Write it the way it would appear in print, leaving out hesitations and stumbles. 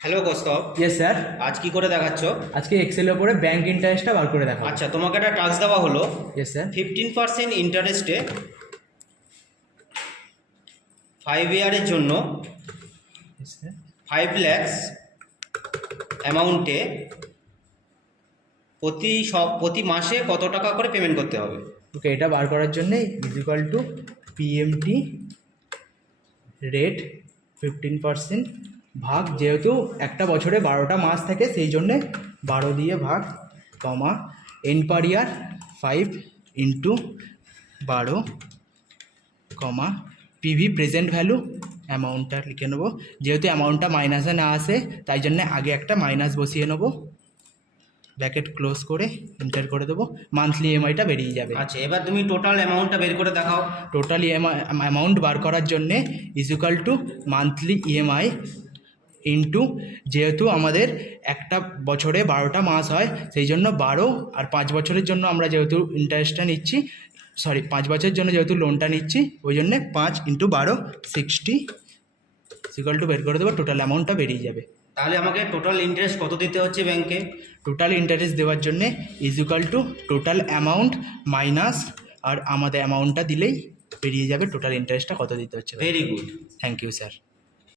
Hello Kaustav, yes sir. আজ কি করে দেখাচ্ছ? আজকে এক্সেলের উপরে ব্যাংক ইন্টারেস্টটা বার করে দেখাবো। আচ্ছা, তোমাকে একটা টাস্ক দেওয়া হলো। Yes sir. 15% ইন্টারেস্টে 5 ইয়ারের জন্য ইয়েস স্যার। 5 lakhs অ্যামাউন্টে প্রতি মাসে কত টাকা করে পেমেন্ট করতে হবে? ওকে, এটা বার করার জন্য ইজিক্যাল টু পিএমটি রেট 15% ভাগ, যেহেতু একটা বছরে 12টা মাস থাকে সেই জন্যে 12 দিয়ে ভাগ, কমা এন পার ইয়ার 5 ইন্টু 12, কমা পিভি প্রেজেন্ট ভ্যালু অ্যামাউন্টটা লিখে নেবো। যেহেতু অ্যামাউন্টটা মাইনাসে না আসে তাই জন্য আগে একটা মাইনাস বসিয়ে নেবো, ব্র্যাকেট ক্লোজ করে এন্টার করে দেবো, মান্থলি ইএমআইটা বেরিয়ে যাবে। আচ্ছা, এবার তুমি টোটাল অ্যামাউন্টটা বের করে দেখাও। টোটাল অ্যামাউন্ট বার করার জন্যে equal two monthly EMI into, যেহেতু আমাদের একটা বছরে 12টা মাস হয় সেই জন্য 12, আর 5 বছরের জন্য আমরা যেহেতু ইন্টারেস্টটা নিচ্ছি, 5 বছরের জন্য যেহেতু লোনটা নিচ্ছি ওই জন্যে 5 ইন্টু 12 60 ইকুয়াল টু বের করে দেবো, টোটাল অ্যামাউন্টটা বেরিয়ে যাবে। তাহলে আমাকে টোটাল ইন্টারেস্ট কত দিতে হচ্ছে ব্যাংকে? টোটাল ইন্টারেস্ট দেওয়ার জন্যে equal to total amount minus আর আমাদের অ্যামাউন্টটা দিলেই বেরিয়ে যাবে টোটাল ইন্টারেস্টটা কত দিতে হচ্ছে। Very good. Thank you sir.